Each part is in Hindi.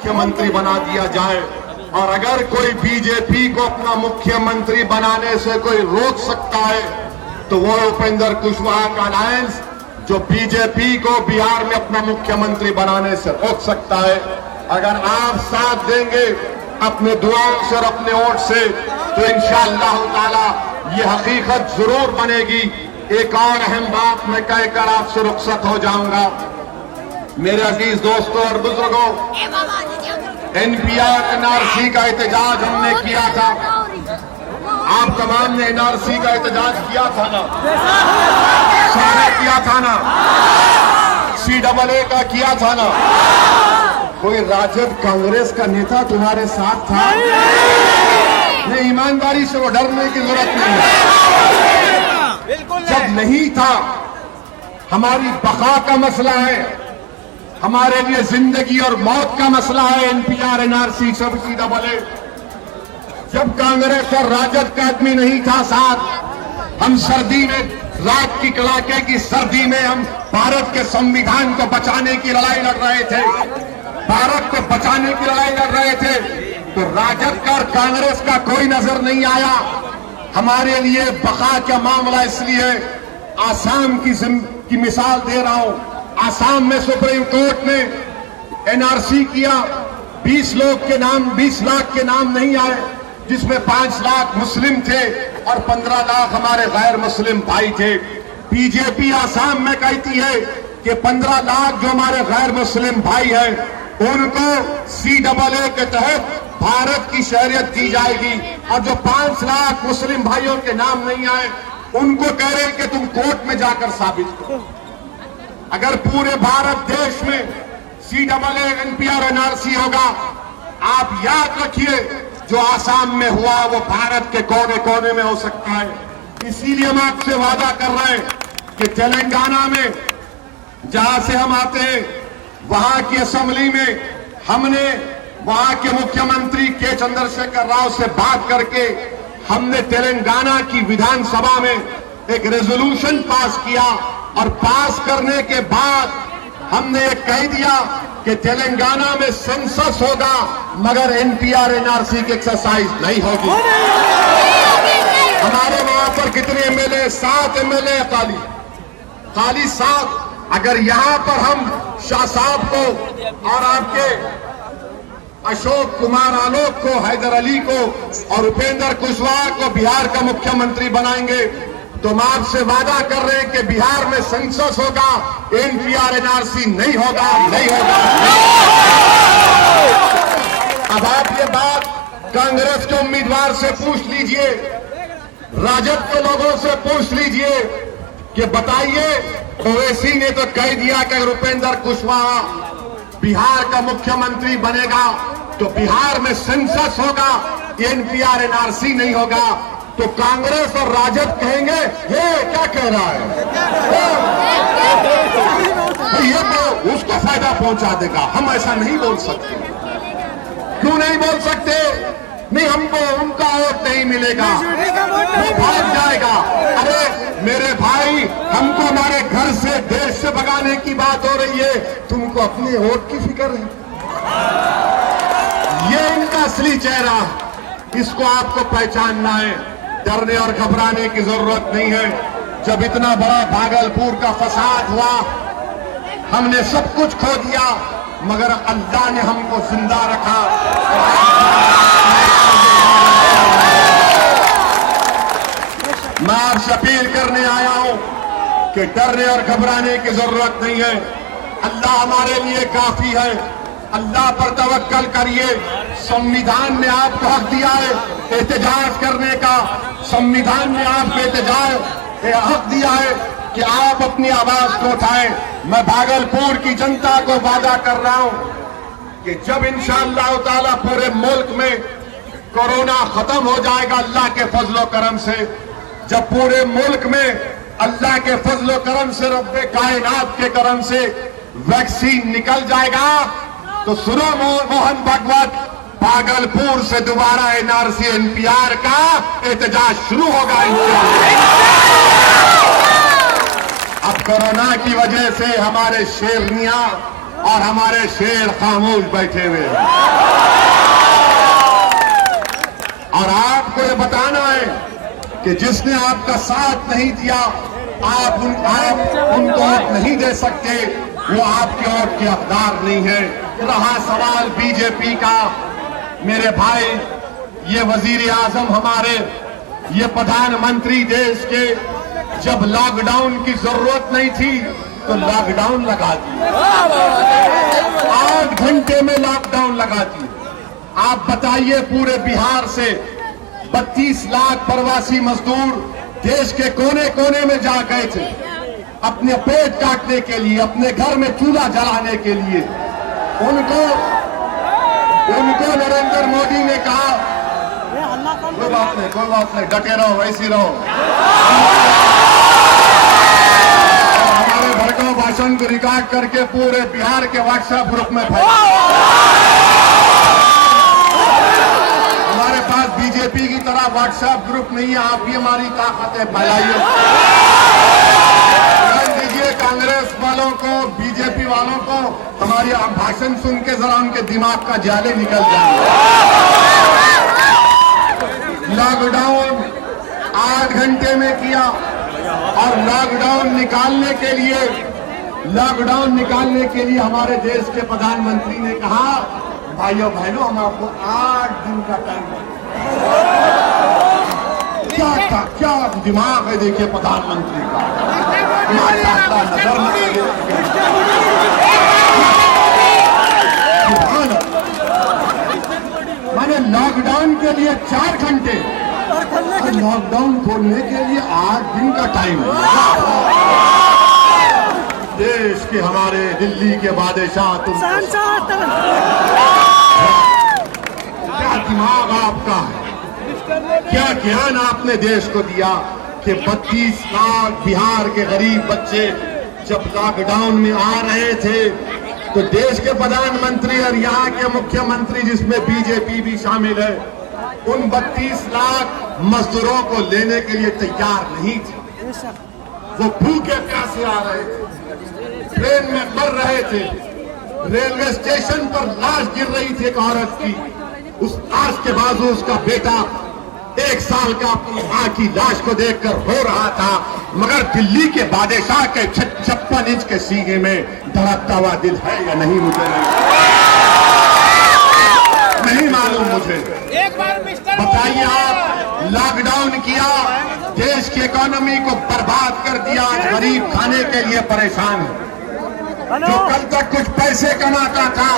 मुख्यमंत्री बना दिया जाए। और अगर कोई बीजेपी को अपना मुख्यमंत्री बनाने से कोई रोक सकता है तो वो उपेंद्र कुशवाहा का अलायंस, जो बीजेपी को बिहार में अपना मुख्यमंत्री बनाने से रोक सकता है। अगर आप साथ देंगे अपने दुआओं से और अपने वोट से तो इंशाअल्लाह ताला ये हकीकत जरूर बनेगी। एक और अहम बात मैं कहकर आपसे रुखसत हो जाऊंगा। मेरे अजीज दोस्तों और बुजुर्गों, एनपीआर एनआरसी का एहतजाज हमने किया था। आप तमाम ने एनआरसी का एहतजाज किया था ना, सारे किया था ना, CAA का किया था ना। कोई राजद कांग्रेस का नेता तुम्हारे साथ था? नहीं, ईमानदारी से वो डरने की जरूरत नहीं है। जब नहीं था, हमारी बका का मसला है, हमारे लिए जिंदगी और मौत का मसला है। एनपीआर एनआरसी सब CAA। जब कांग्रेस और राजद का आदमी नहीं था साथ, हम सर्दी में, रात की कड़ाके की सर्दी में हम भारत के संविधान को बचाने की लड़ाई लड़ रहे थे, भारत को बचाने की लड़ाई लड़ रहे थे। तो राजद का और कांग्रेस का कोई नजर नहीं आया। हमारे लिए बका का मामला, इसलिए आसाम की मिसाल दे रहा हूं। आसाम में सुप्रीम कोर्ट ने एनआरसी किया, 20 लोग के नाम, 20 लाख के नाम नहीं आए, जिसमें 5 लाख मुस्लिम थे और 15 लाख हमारे गैर मुस्लिम भाई थे। बीजेपी आसाम में कहती है कि 15 लाख जो हमारे गैर मुस्लिम भाई हैं उनको CAA के तहत भारत की शहरियत दी जाएगी, और जो 5 लाख मुस्लिम भाइयों के नाम नहीं आए उनको कह रहे हैं कि तुम कोर्ट में जाकर साबित करो। अगर पूरे भारत देश में CAA एनपीआर एनआरसी होगा, आप याद रखिए जो आसाम में हुआ वो भारत के कोने कोने में हो सकता है। इसीलिए हम आपसे वादा कर रहे हैं कि तेलंगाना में जहां से हम आते हैं, वहां की असेंबली में हमने वहां के मुख्यमंत्री के चंद्रशेखर राव से बात करके हमने तेलंगाना की विधानसभा में एक रेजोल्यूशन पास किया, और पास करने के बाद हमने ये कह दिया कि तेलंगाना में सेंसस होगा मगर एनपीआर एनआरसी की एक्सरसाइज नहीं होगी। हमारे वहां पर कितने एमएलए? 7 एमएलए खाली 7। अगर यहां पर हम शाह साहब को और आपके अशोक कुमार आलोक को, हैदर अली को और उपेंद्र कुशवाहा को बिहार का मुख्यमंत्री बनाएंगे तो हम आपसे वादा कर रहे हैं कि बिहार में सेंसस होगा, एनपीआर एनआरसी नहीं होगा, नहीं होगा। अब आप ये बात कांग्रेस के उम्मीदवार से पूछ लीजिए, राजद के लोगों से पूछ लीजिए कि बताइए, ओवैसी ने तो कह दिया कि अगर उपेंद्र कुशवाहा बिहार का मुख्यमंत्री बनेगा तो बिहार में सेंसस होगा, एनपीआर एनआरसी नहीं होगा। तो कांग्रेस और राजद कहेंगे ये क्या कह रहा है, ये तो उसको फायदा पहुंचा देगा। हम ऐसा नहीं बोल सकते। क्यों नहीं बोल सकते? नहीं, हमको उनका वोट नहीं मिलेगा, वो भाग जाएगा। अरे मेरे भाई, हमको हमारे घर से, देश से भगाने की बात हो रही है, तुमको अपने वोट की फिक्र है। ये इनका असली चेहरा, इसको आपको पहचानना है। डरने और घबराने की जरूरत नहीं है। जब इतना बड़ा भागलपुर का फसाद हुआ, हमने सब कुछ खो दिया मगर अल्लाह ने हमको जिंदा रखा। मैं आपसे अपील करने आया हूं कि डरने और घबराने की जरूरत नहीं है। अल्लाह हमारे लिए काफी है। अल्लाह पर तवक्कल करिए। संविधान ने आपको हक दिया है एहतजाज करने का। संविधान ने आपको एहतजाज हक दिया है कि आप अपनी आवाज को उठाएं। मैं भागलपुर की जनता को वादा कर रहा हूं कि जब इंशाअल्लाह ताला पूरे मुल्क में कोरोना खत्म हो जाएगा अल्लाह के फजलो करम से, जब पूरे मुल्क में अल्लाह के फजलो करम से, रब्बे कायनात के करम से वैक्सीन निकल जाएगा तो सुनो मोहन भागवत, भागलपुर से दोबारा एनआरसी एनपीआर का एहतजाज शुरू होगा इंशाअल्लाह। अब कोरोना की वजह से हमारे शेरनियां और हमारे शेर खामोश बैठे हुए हैं। और आपको ये बताना है कि जिसने आपका साथ नहीं दिया, आप उनको वोट नहीं दे सकते, वो आपके वोट के हकदार नहीं है। रहा सवाल बीजेपी का, मेरे भाई, ये वजीर आजम हमारे, ये प्रधानमंत्री देश के, जब लॉकडाउन की जरूरत नहीं थी तो लॉकडाउन लगा दी, 8 घंटे में लॉकडाउन लगा दी। आप बताइए, पूरे बिहार से 32 लाख प्रवासी मजदूर देश के कोने कोने में जा गए थे अपने पेट काटने के लिए, अपने घर में चूल्हा जलाने के लिए। उनको नरेंद्र मोदी ने कहा, कोई बात नहीं, डटे रहो, वैसी रहो। हमारे भड़काऊ भाषण को रिकॉर्ड करके पूरे बिहार के व्हाट्सएप ग्रुप में हमारे पास बीजेपी की तरह व्हाट्सएप ग्रुप नहीं है, आप भी हमारी ताकत है, फैलाइए। दीजिए कांग्रेस वालों को, बीजेपी वालों को, हमारी भाषण सुन के जरा उनके दिमाग का जाले निकल जाए। लॉकडाउन 8 घंटे में किया और लॉकडाउन निकालने के लिए हमारे देश के प्रधानमंत्री ने कहा, भाइयों बहनों, हम आपको 8 दिन का टाइम क्या दिमाग है, देखिए प्रधानमंत्री का, नजर माने लॉकडाउन के लिए 4 घंटे और लॉकडाउन खोलने के लिए 8 दिन का टाइम। देश के हमारे दिल्ली के बादशाह, तुम क्या दिमाग आपका है, क्या ज्ञान आपने देश को दिया कि 32 लाख बिहार के गरीब बच्चे जब लॉकडाउन में आ रहे थे तो देश के प्रधानमंत्री और यहाँ के मुख्यमंत्री, जिसमें बीजेपी भी शामिल है, उन 32 लाख मजदूरों को लेने के लिए तैयार नहीं थे। वो भूखे प्यासे आ रहे थे, ट्रेन में मर रहे थे, रेलवे स्टेशन पर लाश गिर रही थी एक औरत की, उस लाश के बाजू उसका बेटा 1 साल का अपनी मां की लाश को देखकर रो रहा था, मगर दिल्ली के बादशाह के 56 इंच के सीने में धड़कता हुआ दिल है या नहीं, मुझे नहीं मालूम। मुझे बताइए, आप लॉकडाउन किया, देश की इकोनॉमी को बर्बाद कर दिया, आज गरीब खाने के लिए परेशान है। जो कल तक कुछ पैसे कमाता था,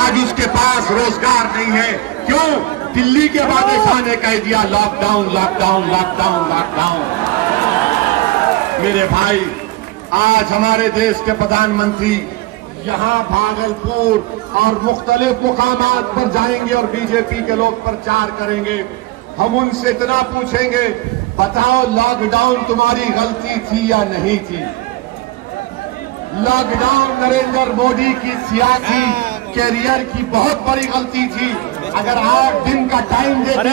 आज उसके पास रोजगार नहीं है। क्यों? दिल्ली के बादशाह ने कह दिया लॉकडाउन, लॉकडाउन, लॉकडाउन, लॉकडाउन। मेरे भाई, आज हमारे देश के प्रधानमंत्री यहाँ भागलपुर और मुख्तलिफ मुकामात पर जाएंगे और बीजेपी के लोग प्रचार करेंगे। हम उनसे इतना पूछेंगे, बताओ लॉकडाउन तुम्हारी गलती थी या नहीं थी? लॉकडाउन नरेंद्र मोदी की सियासी कैरियर की बहुत बड़ी गलती थी। अगर 8 दिन का टाइम देते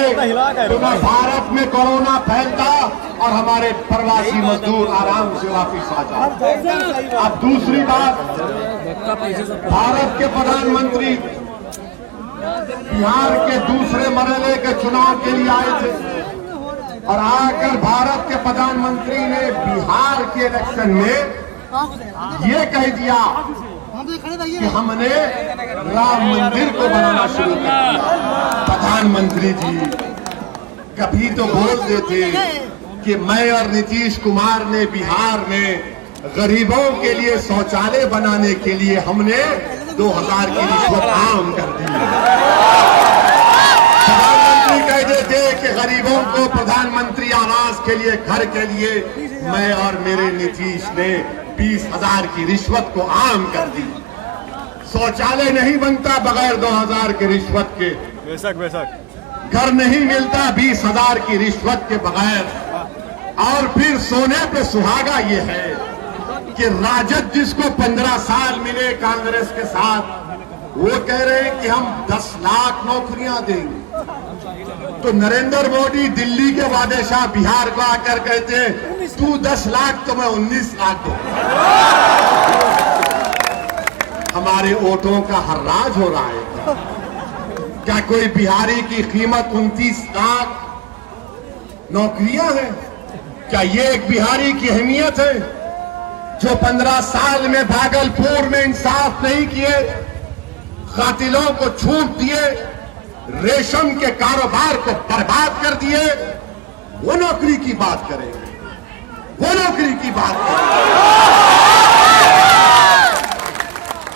तो न भारत में कोरोना फैलता और हमारे प्रवासी मजदूर आराम से वापिस आ जाते। अब दूसरी बात, भारत के प्रधानमंत्री बिहार के दूसरे मरहले के चुनाव के लिए आए थे और आकर भारत के प्रधानमंत्री ने बिहार के इलेक्शन में ये कह दिया कि हमने राम मंदिर को बनाना शुरू कर दिया। प्रधानमंत्री जी कभी तो बोल देते कि मैं और नीतीश कुमार ने बिहार में गरीबों के लिए शौचालय बनाने के लिए हमने 2000 की रिश्वत आम कर दी। प्रधानमंत्री कह देते कि गरीबों को प्रधानमंत्री आवास के लिए, घर के लिए मैं और मेरे नीतीश ने 20,000 की रिश्वत को आम कर दी। शौचालय नहीं बनता बगैर 2000 की रिश्वत के, बेशक घर नहीं मिलता 20,000 की रिश्वत के बगैर। और फिर सोने पे सुहागा ये है कि राजद जिसको 15 साल मिले कांग्रेस के साथ, वो कह रहे हैं कि हम 10 लाख नौकरियां देंगे। तो नरेंद्र मोदी दिल्ली के बादशाह बिहार को आकर कहते हैं तू 10 लाख तो मैं 19 लाख दूं। हमारे वोटों का हर्राज हो रहा है। क्या कोई बिहारी की कीमत 29 लाख नौकरियां हैं? क्या ये एक बिहारी की अहमियत है जो 15 साल में भागलपुर में इंसाफ नहीं किए, कातिलों को छूट दिए, रेशम के कारोबार को बर्बाद कर दिए? वो नौकरी की बात करें, वो नौकरी की बात करें।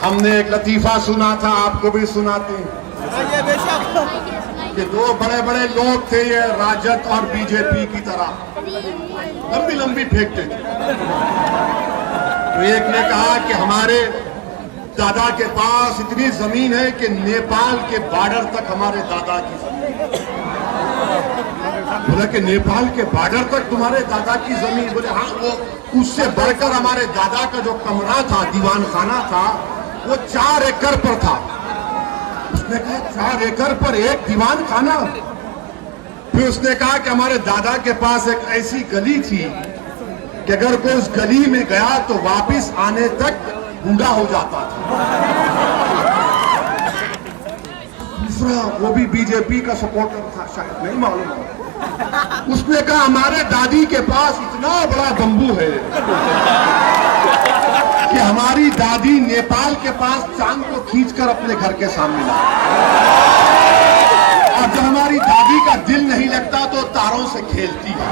हमने एक लतीफा सुना था, आपको भी सुनाते हैं कि दो बड़े बड़े लोग थे, ये राजद और बीजेपी की तरह लंबी लंबी फेंकते थे। तो एक ने कहा कि हमारे दादा के पास इतनी जमीन है कि नेपाल के बॉर्डर तक हमारे दादा की जमीन। बोला कि नेपाल के बॉर्डर तक तुम्हारे दादा की जमीन? बोले हाँ, वो उससे बढ़कर हमारे दादा का जो कमरा था, दीवान खाना था, वो 4 एकड़ पर था। उसने कहा 4 एकड़ पर एक दीवान खाना? फिर उसने कहा कि हमारे दादा के पास एक ऐसी गली थी कि अगर कोई उस गली में गया तो वापस आने तक बूढ़ा हो जाता था। दूसरा, वो भी बीजेपी का सपोर्टर था, शायद नहीं मालूम। उसने कहा हमारे दादी के पास इतना बड़ा बंबू है कि हमारी दादी नेपाल के पास चांद को खींचकर अपने घर के सामने ला, और जब हमारी दादी का दिल नहीं लगता तो तारों से खेलती है।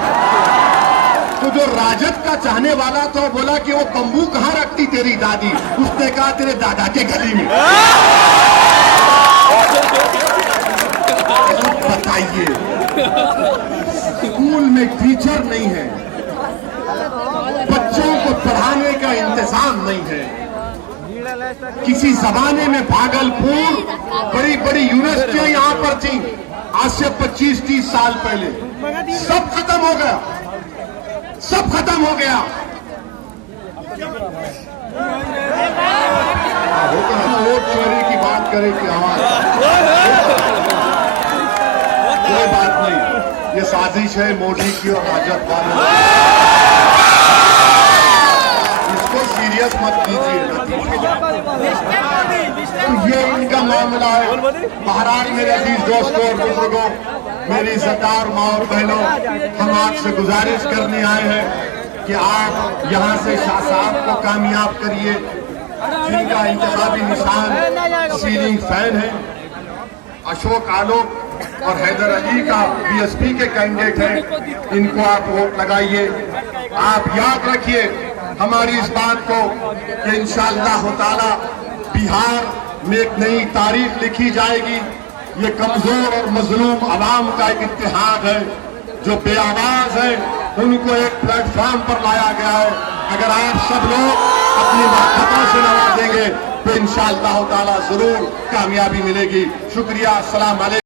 तो जो राजद का चाहने वाला था, बोला कि वो बंबू कहाँ रखती तेरी दादी? उसने कहा तेरे दादा के गली में। बताइए, स्कूल में टीचर नहीं है, बच्चों को पढ़ाने का इंतजाम नहीं है। किसी जमाने में भागलपुर बड़ी बड़ी यूनिवर्सिटियां यहां पर थी, आज से 25-30 साल पहले। सब खत्म हो गया, सब खत्म हो गया। वोट चोरी की बात करें कि आवाज, कोई बात नहीं, ये साजिश है मोदी की और राजद वालों। इसको सीरियस मत लीजिए। तो ये इनका मामला है। बहरहाल मेरे अजीज दोस्तों और बुजुर्गों, मेरी इज्जतदार माँ और बहनों, हम आपसे गुजारिश करने आए हैं कि आप यहाँ से शाह साहब को कामयाब करिए, जिनका इंतखाबी निशान सीलिंग फैन है। अशोक आलोक और हैदर अली का बीएसपी के कैंडिडेट हैं, इनको आप वोट लगाइए। आप याद रखिए हमारी इस बात को कि इंशाअल्लाह ताला बिहार में एक नई तारीख लिखी जाएगी। ये कमजोर और मजलूम आवाम का एक इत्तेहाद है, जो बेआवाज है, उनको एक प्लेटफॉर्म पर लाया गया है। अगर आप सब लोग अपनी महत्ता से नवाजेंगे तो इंशाअल्लाह ताला जरूर कामयाबी मिलेगी। शुक्रिया, अस्सलाम वालेकुम।